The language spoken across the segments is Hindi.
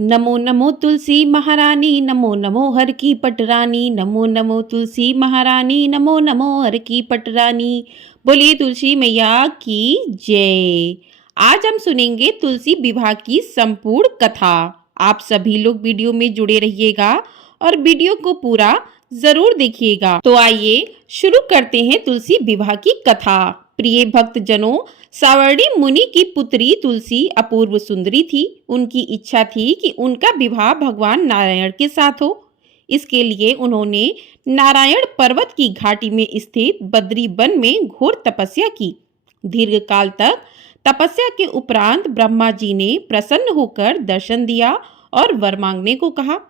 नमो नमो तुलसी महारानी, नमो नमो हर की पटरानी, नमो नमो तुलसी महारानी, नमो नमो हर की पटरानी। बोलिए तुलसी मैया की जय। आज हम सुनेंगे तुलसी विवाह की संपूर्ण कथा। आप सभी लोग वीडियो में जुड़े रहिएगा और वीडियो को पूरा जरूर देखिएगा। तो आइए शुरू करते हैं तुलसी विवाह की कथा। प्रिय भक्त जनों, सावर्णी मुनि की पुत्री तुलसी अपूर्व सुंदरी थी। उनकी इच्छा थी कि उनका विवाह भगवान नारायण के साथ हो। इसके लिए उन्होंने नारायण पर्वत की घाटी में स्थित बद्री वन में घोर तपस्या की। दीर्घ काल तक तपस्या के उपरांत ब्रह्मा जी ने प्रसन्न होकर दर्शन दिया और वर मांगने को कहा।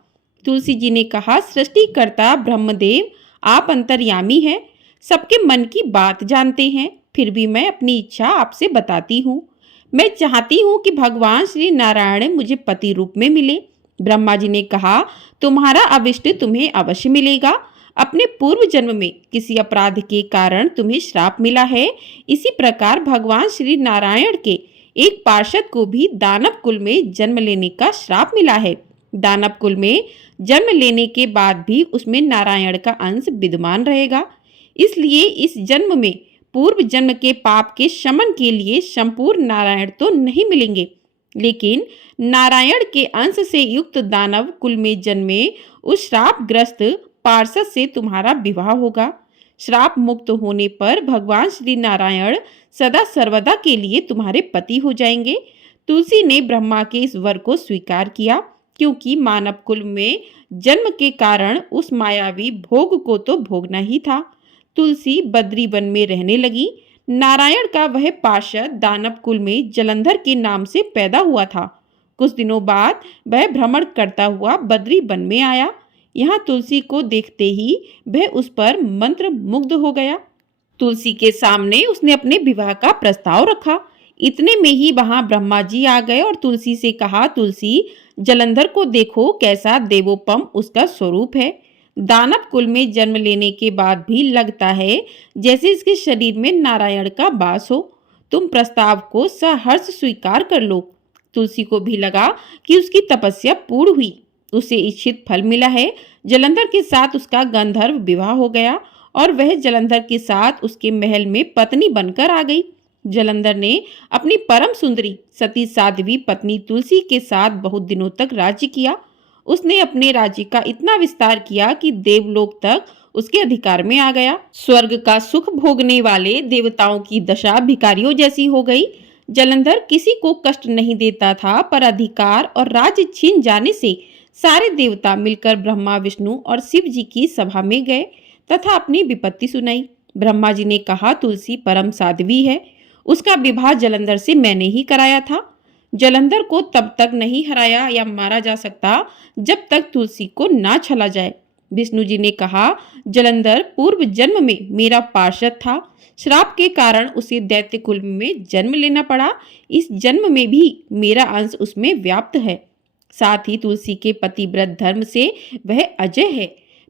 तुलसी जी ने कहा, सृष्टिकर्ता ब्रह्मदेव, आप अंतर्यामी हैं, सबके मन की बात जानते हैं। फिर भी मैं अपनी इच्छा आपसे बताती हूँ। मैं चाहती हूँ कि भगवान श्री नारायण मुझे पति रूप में मिले। ब्रह्मा जी ने कहा, तुम्हारा अभिष्ट तुम्हें अवश्य मिलेगा। अपने पूर्व जन्म में किसी अपराध के कारण तुम्हें श्राप मिला है। इसी प्रकार भगवान श्री नारायण के एक पार्षद को भी दानव कुल में जन्म लेने का श्राप मिला है। दानव कुल में जन्म लेने के बाद भी उसमें नारायण का अंश विद्यमान रहेगा। इसलिए इस जन्म में पूर्व जन्म के पाप के शमन के लिए संपूर्ण नारायण तो नहीं मिलेंगे, लेकिन नारायण के अंश से युक्त दानव कुल में जन्मे उस श्रापग्रस्त पार्षद से तुम्हारा विवाह होगा। श्राप मुक्त होने पर भगवान श्री नारायण सदा सर्वदा के लिए तुम्हारे पति हो जाएंगे। तुलसी ने ब्रह्मा के इस वर को स्वीकार किया, क्योंकि मानव कुल में जन्म के कारण उस मायावी भोग को तो भोगना ही था। तुलसी बद्री वन में रहने लगी। नारायण का वह पार्षद दानव कुल में जलंधर के नाम से पैदा हुआ था। कुछ दिनों बाद वह भ्रमण करता हुआ बद्री वन में आया। यहाँ तुलसी को देखते ही वह उस पर मंत्र मुग्ध हो गया। तुलसी के सामने उसने अपने विवाह का प्रस्ताव रखा। इतने में ही वहां ब्रह्मा जी आ गए और तुलसी से कहा, तुलसी, जलंधर को देखो, कैसा देवोपम उसका स्वरूप है। दानव कुल में जन्म लेने के बाद भी लगता है जैसे इसके शरीर में नारायण का वास हो। तुम प्रस्ताव को सहर्ष स्वीकार कर लो। तुलसी को भी लगा कि उसकी तपस्या पूर्ण हुई, उसे इच्छित फल मिला है। जलंधर के साथ उसका गंधर्व विवाह हो गया और वह जलंधर के साथ उसके महल में पत्नी बनकर आ गई। जलंधर ने अपनी परम सुंदरी सती साध्वी पत्नी तुलसी के साथ बहुत दिनों तक राज्य किया। उसने अपने राज्य का इतना विस्तार किया कि देवलोक तक उसके अधिकार में आ गया। स्वर्ग का सुख भोगने वाले देवताओं की दशा भिखारियों जैसी हो गई। जलंधर किसी को कष्ट नहीं देता था, पर अधिकार और राज्य छीन जाने से सारे देवता मिलकर ब्रह्मा, विष्णु और शिव जी की सभा में गए तथा अपनी विपत्ति सुनाई। ब्रह्मा जी ने कहा, तुलसी परम साध्वी है, उसका विवाह जलंधर से मैंने ही कराया था। जलंधर को तब तक नहीं हराया या मारा जा सकता जब तक तुलसी को ना छला जाए। विष्णु जी ने कहा, जलंधर पूर्व जन्म में मेरा पार्षद था। श्राप के कारण उसे दैत्य कुल में जन्म लेना पड़ा। इस जन्म में भी मेरा अंश उसमें व्याप्त है। साथ ही तुलसी के पतिव्रत धर्म से वह अजय है।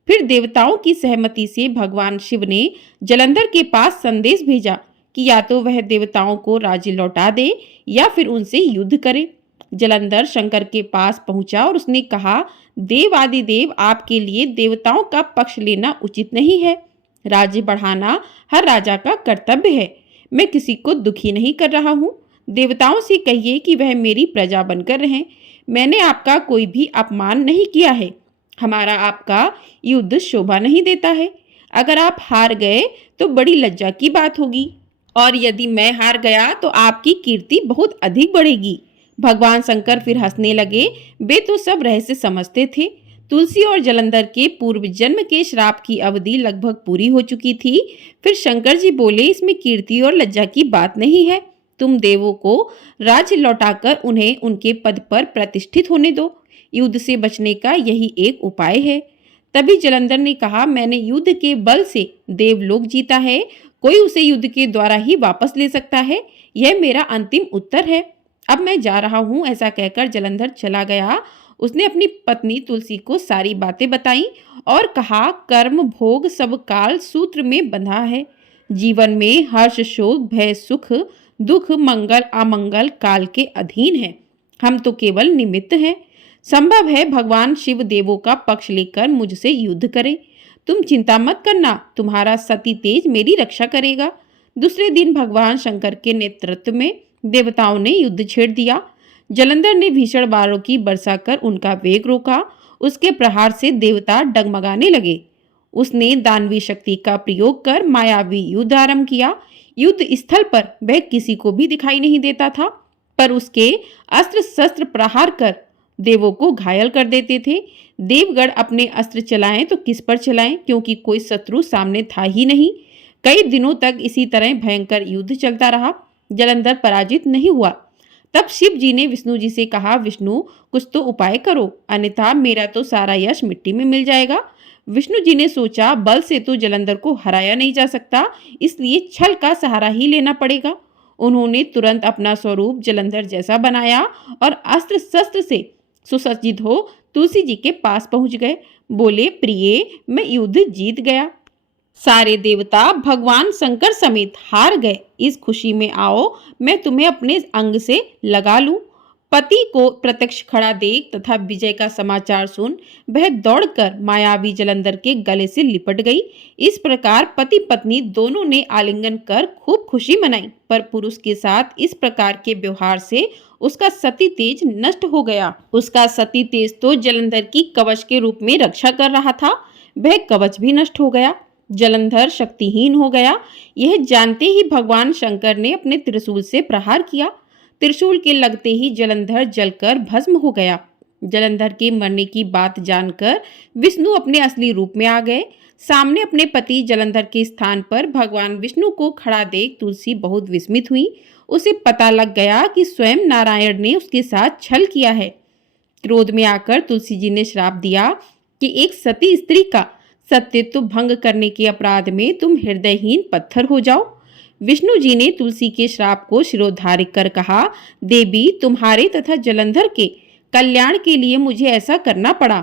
फिर देवताओं की सहमति से भगवान शिव ने जलंधर के पास संदेश भेजा कि या तो वह देवताओं को राज्य लौटा दे या फिर उनसे युद्ध करे। जलंधर शंकर के पास पहुंचा और उसने कहा, देवादिदेव, आपके लिए देवताओं का पक्ष लेना उचित नहीं है। राज्य बढ़ाना हर राजा का कर्तव्य है। मैं किसी को दुखी नहीं कर रहा हूँ। देवताओं से कहिए कि वह मेरी प्रजा बनकर रहें। मैंने आपका कोई भी अपमान नहीं किया है। हमारा आपका युद्ध शोभा नहीं देता है। अगर आप हार गए तो बड़ी लज्जा की बात होगी, और यदि मैं हार गया तो आपकी कीर्ति बहुत अधिक बढ़ेगी। भगवान शंकर फिर हंसने लगे। वे तो सब रहस्य समझते थे। तुलसी और जलंधर के पूर्व जन्म के श्राप की अवधि लगभग पूरी हो चुकी थी। फिर शंकर जी बोले, इसमें कीर्ति और लज्जा की बात नहीं है। तुम देवों को राज्य लौटाकर उन्हें उनके पद पर प्रतिष्ठित होने दो। युद्ध से बचने का यही एक उपाय है। तभी जलंधर ने कहा, मैंने युद्ध के बल से देवलोक जीता है। कोई उसे युद्ध के द्वारा ही वापस ले सकता है। यह मेरा अंतिम उत्तर है। अब मैं जा रहा हूँ। ऐसा कहकर जलंधर चला गया। उसने अपनी पत्नी तुलसी को सारी बातें बताई और कहा, कर्म भोग सब काल सूत्र में बंधा है। जीवन में हर्ष, शोक, भय, सुख, दुख, मंगल, अमंगल काल के अधीन है। हम तो केवल निमित्त हैं। संभव है भगवान शिव देवों का पक्ष लेकर मुझसे युद्ध करें। तुम चिंता मत करना, तुम्हारा सती तेज मेरी रक्षा करेगा। दूसरे दिन भगवान शंकर के नेतृत्व में देवताओं ने युद्ध छेड़ दिया। जलंधर ने भीषण बाणों की बरसा कर उनका वेग रोका। उसके प्रहार से देवता डगमगाने लगे। उसने दानवी शक्ति का प्रयोग कर मायावी युद्ध आरंभ किया। युद्ध स्थल पर वह किसी को भी दिखाई नहीं देता था, पर उसके अस्त्र शस्त्र प्रहार कर देवों को घायल कर देते थे। देवगण अपने अस्त्र चलाएं तो किस पर चलाएं, क्योंकि कोई शत्रु सामने था ही नहीं। कई दिनों तक इसी तरह भयंकर युद्ध चलता रहा। जलंधर पराजित नहीं हुआ। तब शिव जी ने विष्णु जी से कहा, विष्णु कुछ तो उपाय करो, अन्यथा मेरा तो सारा यश मिट्टी में मिल जाएगा। विष्णु जी ने सोचा, बल से तो जलंधर को हराया नहीं जा सकता, इसलिए छल का सहारा ही लेना पड़ेगा। उन्होंने तुरंत अपना स्वरूप जलंधर जैसा बनाया और अस्त्र शस्त्र से सुसज्जित हो तुलसी जी के पास पहुंच गए। बोले, प्रिय, मैं युद्ध जीत गया। सारे देवता भगवान शंकर समेत हार गए। इस खुशी में आओ, मैं तुम्हें अपने अंग से लगा लूं। पति को प्रत्यक्ष खड़ा देख तथा विजय का समाचार सुन वह दौड़कर मायावी जलंधर के गले से लिपट गई। इस प्रकार पति पत्नी दोनों ने आलिंगन कर खूब खुशी मनाई। पर पुरुष के साथ इस प्रकार के व्यवहार से उसका सती तेज नष्ट हो गया। उसका सती तेज तो जलंधर की कवच के रूप में रक्षा कर रहा था, वह कवच भी नष्ट हो गया। जलंधर शक्तिहीन हो गया। यह जानते ही भगवान शंकर ने अपने त्रिशूल से प्रहार किया। त्रिशूल के लगते ही जलंधर जलकर भस्म हो गया। जलंधर के मरने की बात जानकर विष्णु अपने असली रूप में आ गए। सामने अपने पति जलंधर के स्थान पर भगवान विष्णु को खड़ा देख तुलसी बहुत विस्मित हुई। उसे पता लग गया कि स्वयं नारायण ने उसके साथ छल किया है। क्रोध में आकर तुलसी जी ने श्राप दिया कि एक सती स्त्री का सत्यत्व भंग करने के अपराध में तुम हृदयहीन पत्थर हो जाओ। विष्णु जी ने तुलसी के श्राप को शिरोधार्य कर कहा, देवी, तुम्हारे तथा जलंधर के कल्याण के लिए मुझे ऐसा करना पड़ा।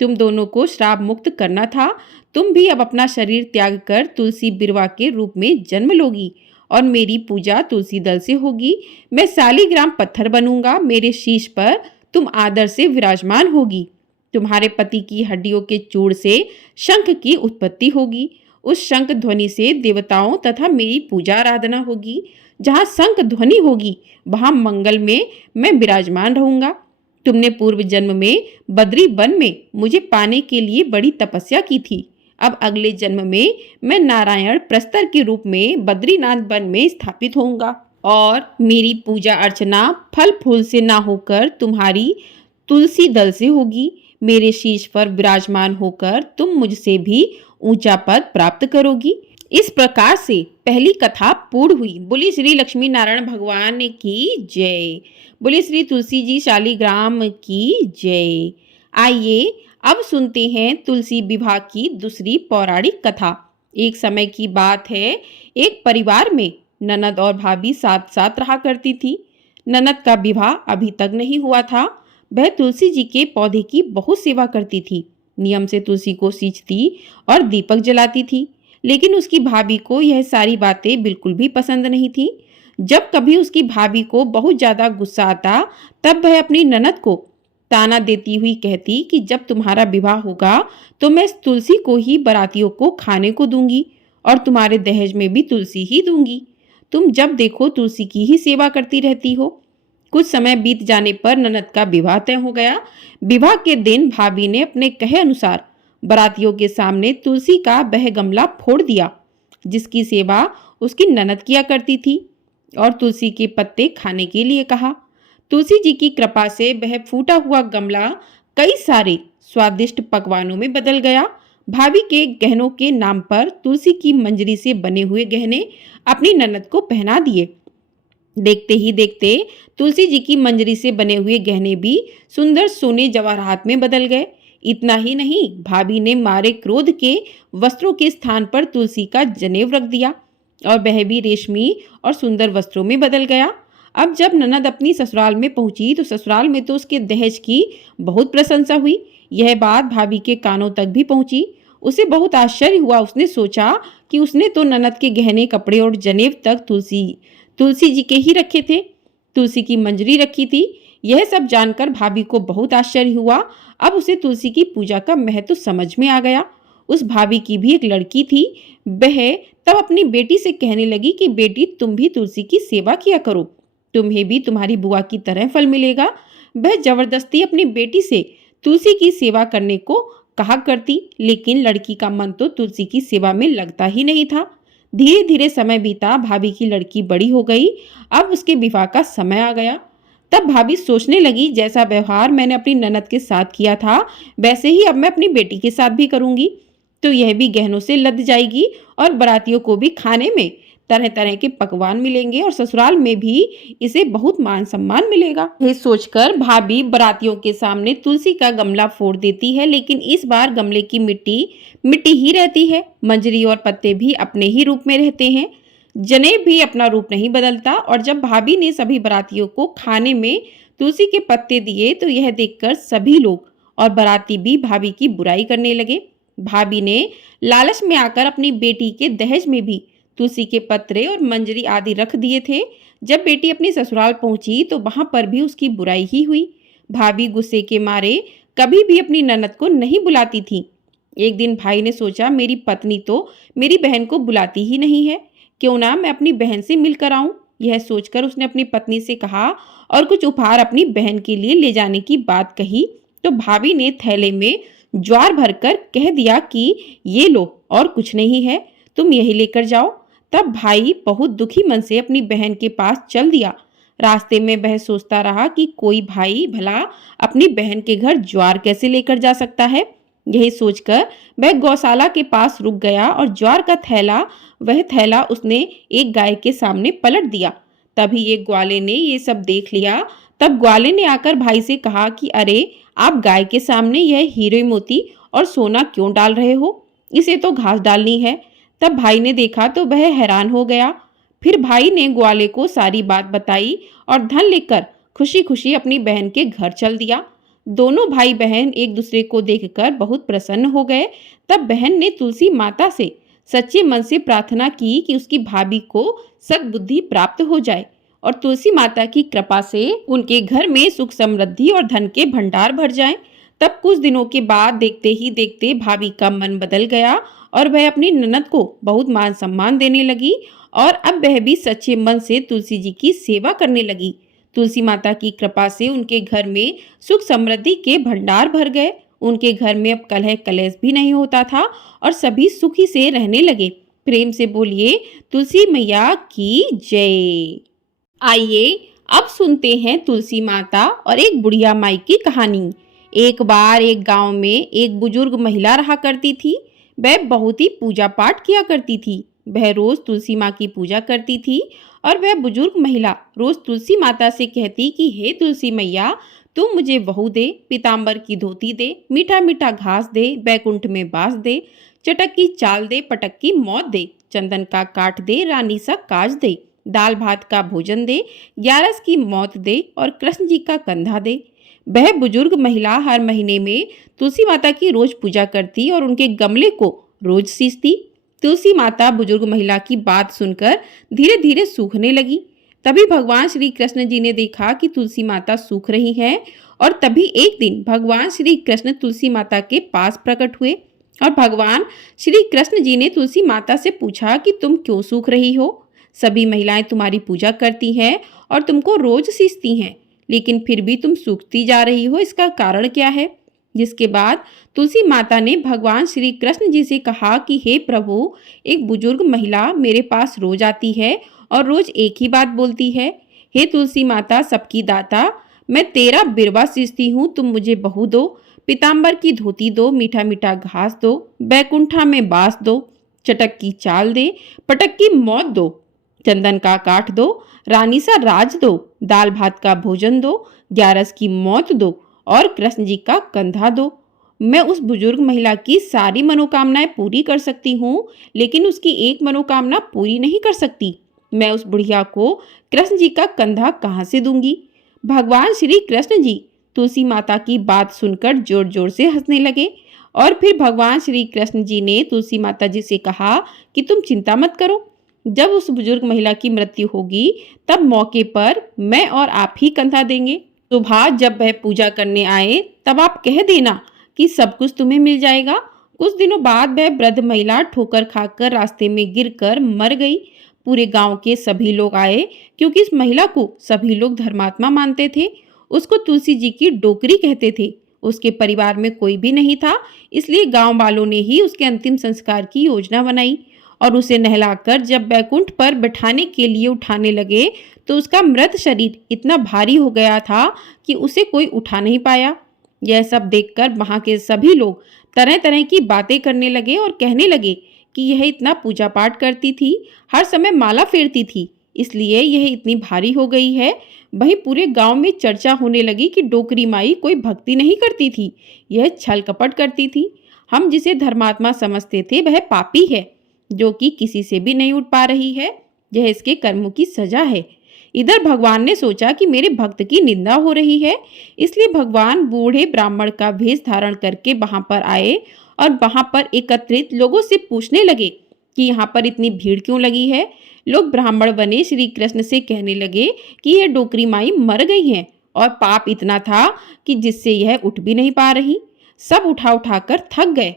तुम दोनों को श्राप मुक्त करना था। तुम भी अब अपना शरीर त्याग कर तुलसी बिरवा के रूप में जन्म लोगी और मेरी पूजा तुलसी दल से होगी। मैं शालिग्राम पत्थर बनूंगा। मेरे शीश पर तुम आदर से विराजमान होगी। तुम्हारे पति की हड्डियों के चूड़ से शंख की उत्पत्ति होगी। उस शंख ध्वनि से देवताओं तथा मेरी पूजा आराधना होगी। जहाँ शंख ध्वनि होगी वहाँ मंगल में मैं विराजमान रहूंगा। तुमने पूर्व जन्म में बद्री वन में मुझे पाने के लिए बड़ी तपस्या की थी। अब अगले जन्म में मैं नारायण प्रस्तर के रूप में बद्रीनाथ वन में स्थापित होऊंगा और मेरी पूजा अर्चना फल फूल से ना होकर तुम्हारी तुलसी दल से होगी। मेरे शीश पर विराजमान होकर तुम मुझसे भी ऊंचा पद प्राप्त करोगी। इस प्रकार से पहली कथा पूर्ण हुई। बोली श्री लक्ष्मी नारायण भगवान की जय। बोली श्री तुलसी जी शालिग्राम की जय। आइए अब सुनते हैं तुलसी विवाह की दूसरी पौराणिक कथा। एक समय की बात है, एक परिवार में ननद और भाभी साथ साथ रहा करती थी। ननद का विवाह अभी तक नहीं हुआ था। वह तुलसी जी के पौधे की बहुत सेवा करती थी। नियम से तुलसी को सींचती और दीपक जलाती थी, लेकिन उसकी भाभी को यह सारी बातें बिल्कुल भी पसंद नहीं थी। जब कभी उसकी भाभी को बहुत ज्यादा गुस्सा आता तब वह अपनी ननद को ताना देती हुई कहती कि जब तुम्हारा विवाह होगा तो मैं तुलसी को ही बारातियों को खाने को दूंगी और तुम्हारे दहेज में भी तुलसी ही दूंगी। तुम जब देखो तुलसी की ही सेवा करती रहती हो। कुछ समय बीत जाने पर ननद का विवाह तय हो गया। विवाह के दिन भाभी ने अपने कहे अनुसार बारातियों के सामने तुलसी का वह गमला फोड़ दिया जिसकी सेवा उसकी ननद किया करती थी और तुलसी के पत्ते खाने के लिए कहा। तुलसी जी की कृपा से वह फूटा हुआ गमला कई सारे स्वादिष्ट पकवानों में बदल गया। भाभी के गहनों के नाम पर तुलसी की मंजरी से बने हुए गहने अपनी ननद को पहना दिए। देखते ही देखते तुलसी जी की मंजरी से बने हुए गहने भी सुंदर सोने जवाहरात में बदल गए। इतना ही नहीं, भाभी ने मारे क्रोध के वस्त्रों के स्थान पर तुलसी का जनेऊ रख दिया और वह भी रेशमी और सुंदर वस्त्रों में बदल गया। अब जब ननद अपनी ससुराल में पहुंची तो ससुराल में तो उसके दहेज की बहुत प्रशंसा हुई। यह बात भाभी के कानों तक भी पहुंची। उसे बहुत आश्चर्य हुआ। उसने सोचा कि उसने तो ननद के गहने, कपड़े और जनेऊ तक तुलसी जी के ही रखे थे। तुलसी की मंजरी रखी थी, यह सब जानकर भाभी को बहुत आश्चर्य हुआ। अब उसे तुलसी की पूजा का महत्व समझ में आ गया। उस भाभी की भी एक लड़की थी। वह तब अपनी बेटी से कहने लगी कि बेटी, तुम भी तुलसी की सेवा किया करो, तुम्हें भी तुम्हारी बुआ की तरह फल मिलेगा। वह जबरदस्ती अपनी बेटी से तुलसी की सेवा करने को कहा करती, लेकिन लड़की का मन तो तुलसी की सेवा में लगता ही नहीं था। धीरे धीरे समय बीता, भाभी की लड़की बड़ी हो गई। अब उसके विवाह का समय आ गया। तब भाभी सोचने लगी, जैसा व्यवहार मैंने अपनी ननद के साथ किया था वैसे ही अब मैं अपनी बेटी के साथ भी करूंगी, तो यह भी गहनों से लद जाएगी और बारातियों को भी खाने में तरह तरह के पकवान मिलेंगे और ससुराल में भी इसे बहुत मान सम्मान मिलेगा। यह सोचकर भाभी बारातियों के सामने तुलसी का गमला फोड़ देती है, लेकिन इस बार गमले की मिट्टी मिट्टी ही रहती है। मंजरी और पत्ते भी अपने ही रूप में रहते हैं। जनेब भी अपना रूप नहीं बदलता। और जब भाभी ने सभी बारातियों को खाने में तुलसी के पत्ते दिए तो यह देखकर सभी लोग और बाराती भी भाभी की बुराई करने लगे। भाभी ने लालच में आकर अपनी बेटी के दहेज में भी तुलसी के पत्रे और मंजरी आदि रख दिए थे। जब बेटी अपनी ससुराल पहुंची तो वहां पर भी उसकी बुराई ही हुई। भाभी गुस्से के मारे कभी भी अपनी ननद को नहीं बुलाती थी। एक दिन भाई ने सोचा, मेरी पत्नी तो मेरी बहन को बुलाती ही नहीं है, क्यों ना मैं अपनी बहन से मिलकर आऊं। यह सोचकर उसने अपनी पत्नी से कहा और कुछ उपहार अपनी बहन के लिए ले जाने की बात कही। तो भाभी ने थैले में ज्वार भरकर कह दिया कि ये लो, और कुछ नहीं है, तुम यही लेकर जाओ। तब भाई बहुत दुखी मन से अपनी बहन के पास चल दिया। रास्ते में वह सोचता रहा कि कोई भाई भला अपनी बहन के घर ज्वार कैसे लेकर जा सकता है। यही सोचकर वह गौशाला के पास रुक गया और ज्वार का वह थैला उसने एक गाय के सामने पलट दिया। तभी एक ग्वाले ने ये सब देख लिया। तब ग्वाले ने आकर भाई से कहा कि अरे, आप गाय के सामने यह हीरे मोती और सोना क्यों डाल रहे हो? इसे तो घास डालनी है। तब भाई ने देखा तो वह हैरान हो गया। फिर भाई ने ग्वाले को सारी बात बताई और धन लेकर खुशी खुशी अपनी बहन के घर चल दिया। दोनों भाई बहन एक दूसरे को देखकर बहुत प्रसन्न हो गए। तब बहन ने तुलसी माता से सच्चे मन से प्रार्थना की कि उसकी भाभी को सद्बुद्धि प्राप्त हो जाए और तुलसी माता की कृपा से उनके घर में सुख समृद्धि और धन के भंडार भर जाएं। तब कुछ दिनों के बाद देखते ही देखते भाभी का मन बदल गया और वह अपनी ननद को बहुत मान सम्मान देने लगी और अब वह भी सच्चे मन से तुलसी जी की सेवा करने लगी। तुलसी माता की कृपा से उनके घर में सुख समृद्धि के भंडार भर गए। उनके घर में अब कलह कलेश भी नहीं होता था और सभी सुखी से रहने लगे। प्रेम से बोलिए तुलसी मैया की जय। आइए अब सुनते हैं तुलसी माता और एक बुढ़िया माई की कहानी। एक बार एक गांव में एक बुजुर्ग महिला रहा करती थी। वह बहुत ही पूजा पाठ किया करती थी। वह रोज तुलसी माँ की पूजा करती थी और वह बुजुर्ग महिला रोज तुलसी माता से कहती कि हे तुलसी मैया, तुम मुझे बहू दे, पीताम्बर की धोती दे, मीठा मीठा घास दे, बैकुंठ में बास दे, चटक की चाल दे, पटक की मौत दे, चंदन का काट दे, रानी सा काज दे, दाल भात का भोजन दे, ग्यारस की मौत दे और कृष्ण जी का कंधा दे। वह बुजुर्ग महिला हर महीने में तुलसी माता की रोज पूजा करती और उनके गमले को रोज सींचती। तुलसी माता बुजुर्ग महिला की बात सुनकर धीरे धीरे सूखने लगी। तभी भगवान श्री कृष्ण जी ने देखा कि तुलसी माता सूख रही है और तभी एक दिन भगवान श्री कृष्ण तुलसी माता के पास प्रकट हुए और भगवान श्री कृष्ण जी ने तुलसी माता से पूछा कि तुम क्यों सूख रही हो? सभी महिलाएं तुम्हारी पूजा करती हैं और तुमको रोज सींचती हैं, लेकिन फिर भी तुम सूखती जा रही हो, इसका कारण क्या है? जिसके बाद तुलसी माता ने भगवान श्री कृष्ण जी से कहा कि हे प्रभु, एक बुजुर्ग महिला मेरे पास रोज आती है और रोज एक ही बात बोलती है, हे तुलसी माता सबकी दाता, मैं तेरा बिरवा सींचती हूँ, तुम मुझे बहू दो, पीताम्बर की धोती दो, मीठा मीठा घास दो, बैकुंठा में बास दो, चटक की चाल दे, पटक की मौत दो, चंदन का काठ दो, रानी सा राज दो, दाल भात का भोजन दो, ग्यारस की मौत दो और कृष्ण जी का कंधा दो। मैं उस बुजुर्ग महिला की सारी मनोकामनाएं पूरी कर सकती हूँ, लेकिन उसकी एक मनोकामना पूरी नहीं कर सकती। मैं उस बुढ़िया को कृष्ण जी का कंधा कहाँ से दूंगी? भगवान श्री कृष्ण जी तुलसी माता की बात सुनकर जोर जोर से हंसने लगे और फिर भगवान श्री कृष्ण जी ने तुलसी माता जी से कहा कि तुम चिंता मत करो, जब उस बुजुर्ग महिला की मृत्यु होगी तब मौके पर मैं और आप ही कंधा देंगे। सुबह जब वह पूजा करने आए तब आप कह देना कि सब कुछ तुम्हें मिल जाएगा। कुछ दिनों बाद वह वृद्ध महिला ठोकर खाकर रास्ते में गिरकर मर गई। पूरे गांव के सभी लोग आए क्योंकि इस महिला को सभी लोग धर्मात्मा मानते थे। उसको तुलसी जी की डोकरी कहते थे। उसके परिवार में कोई भी नहीं था, इसलिए गांव वालों ने ही उसके अंतिम संस्कार की योजना बनाई और उसे नहलाकर जब बैकुंठ पर बैठाने के लिए उठाने लगे तो उसका मृत शरीर इतना भारी हो गया था कि उसे कोई उठा नहीं पाया। यह सब देखकर वहां के सभी लोग तरह तरह की बातें करने लगे और कहने लगे कि यह इतना पूजा पाठ करती थी, हर समय माला फेरती थी, इसलिए यह इतनी भारी हो गई है। वहीं पूरे गांव में चर्चा होने लगी कि डोकरी माई कोई भक्ति नहीं करती थी, यह छल कपट करती थी। हम जिसे धर्मात्मा समझते थे वह पापी है, जो कि किसी से भी नहीं उठ पा रही है। यह इसके कर्मों की सजा है। इधर भगवान ने सोचा कि मेरे भक्त की निंदा हो रही है, इसलिए भगवान बूढ़े ब्राह्मण का भेष धारण करके वहां पर आए और वहां पर एकत्रित लोगों से पूछने लगे कि यहाँ पर इतनी भीड़ क्यों लगी है। लोग ब्राह्मण बने श्री कृष्ण से कहने लगे कि यह डोकरी माई मर गई है और पाप इतना था कि जिससे यह उठ भी नहीं पा रही। सब उठा उठाकर थक गए।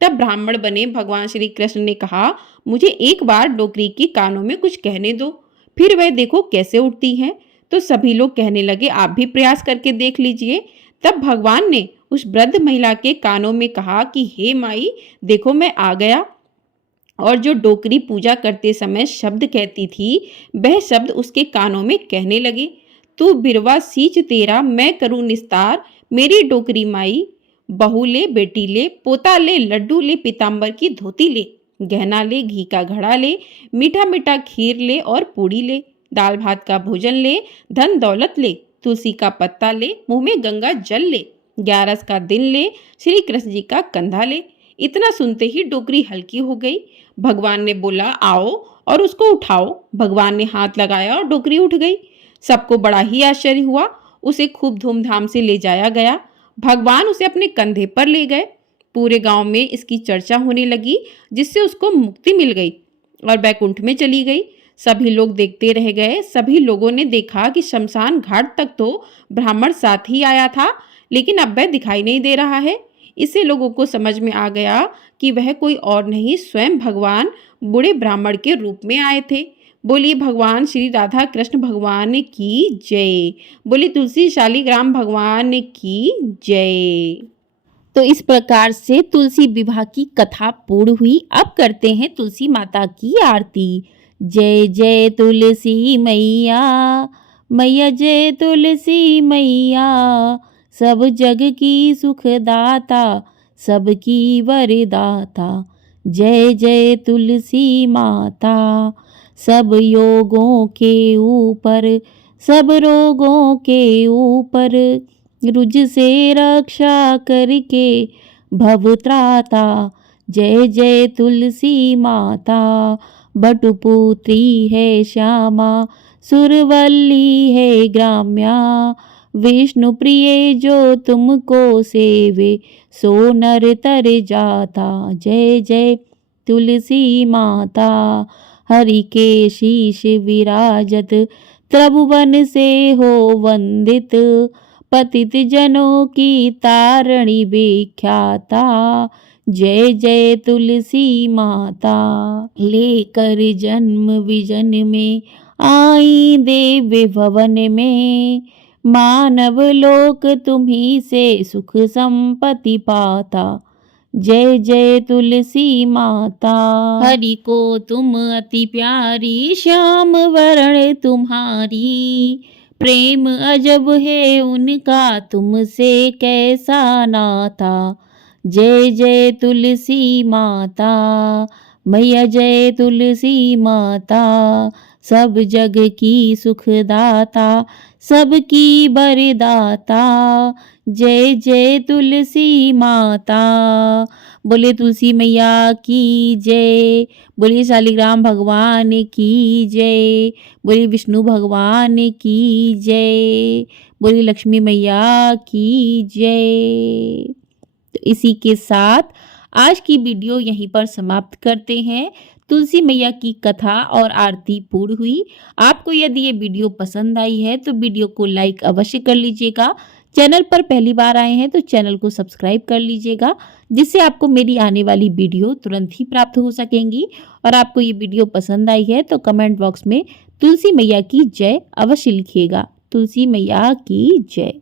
तब ब्राह्मण बने भगवान श्री कृष्ण ने कहा, मुझे एक बार डोकरी की कानों में कुछ कहने दो, फिर वह देखो कैसे उठती हैं। तो सभी लोग कहने लगे, आप भी प्रयास करके देख लीजिए। तब भगवान ने उस वृद्ध महिला के कानों में कहा कि हे माई, देखो मैं आ गया। और जो डोकरी पूजा करते समय शब्द कहती थी वह शब्द उसके कानों में कहने लगे, तू बिरवा सींच तेरा मैं करूं निस्तार, मेरी डोकरी माई। बहू ले, बेटी ले, पोता ले, लड्डू ले, पीताम्बर की धोती ले, गहना ले, घी का घड़ा ले, मीठा मीठा खीर ले और पूड़ी ले, दाल भात का भोजन ले, धन दौलत ले, तुलसी का पत्ता ले, मुंह में गंगा जल ले, 11 का दिन ले, श्री कृष्ण जी का कंधा ले। इतना सुनते ही डोकरी हल्की हो गई। भगवान ने बोला, आओ और उसको उठाओ। भगवान ने हाथ लगाया और डोकरी उठ गई। सबको बड़ा ही आश्चर्य हुआ। उसे खूब धूमधाम से ले जाया गया। भगवान उसे अपने कंधे पर ले गए। पूरे गांव में इसकी चर्चा होने लगी, जिससे उसको मुक्ति मिल गई और बैकुंठ में चली गई। सभी लोग देखते रह गए। सभी लोगों ने देखा कि शमशान घाट तक तो ब्राह्मण साथ ही आया था, लेकिन अब वह दिखाई नहीं दे रहा है। इससे लोगों को समझ में आ गया कि वह कोई और नहीं, स्वयं भगवान बूढ़े ब्राह्मण के रूप में आए थे। बोलिए भगवान श्री राधा कृष्ण भगवान की जय। बोलिए तुलसी शालिग्राम भगवान की जय। तो इस प्रकार से तुलसी विवाह की कथा पूर्ण हुई। अब करते हैं तुलसी माता की आरती। जय जय तुलसी मैया, मैया जय तुलसी मैया, सब जग की सुखदाता, सबकी वरदाता। जय जय तुलसी माता, सब योगों के ऊपर, सब रोगों के ऊपर, रुज से रक्षा करके भवत्राता। जय जय तुलसी माता, बटुपुत्री है श्यामा, सुरवल्ली है ग्राम्या, विष्णु प्रिय जो तुमको सेवे, सो नर तर जाता। जय जय तुलसी माता, हरि के शीश विराजत, त्रिभुवन से हो वंदित, पतित जनों की तारणी विख्याता। जय जय तुलसी माता, लेकर जन्म विजन में आई देव्य भवन में, मानव लोक तुम्ही से सुख संपत्ति पाता। जय जय तुलसी माता, हरि को तुम अति प्यारी, श्याम वरण तुम्हारी, प्रेम अजब है उनका तुमसे कैसा नाता। जय जय तुलसी माता, मैया जय तुलसी माता, सब जग की सुखदाता, सबकी बरदाता। जय जय तुलसी माता। बोले तुलसी मैया की जय। बोलिए शालिग्राम भगवान की जय। बोलिए विष्णु भगवान की जय। बोलिए लक्ष्मी मैया की जय। तो इसी के साथ आज की वीडियो यहीं पर समाप्त करते हैं। तुलसी मैया की कथा और आरती पूर्ण हुई। आपको यदि ये वीडियो पसंद आई है तो वीडियो को लाइक अवश्य कर लीजिएगा। चैनल पर पहली बार आए हैं तो चैनल को सब्सक्राइब कर लीजिएगा, जिससे आपको मेरी आने वाली वीडियो तुरंत ही प्राप्त हो सकेंगी। और आपको ये वीडियो पसंद आई है तो कमेंट बॉक्स में तुलसी मैया की जय अवश्य लिखिएगा। तुलसी मैया की जय।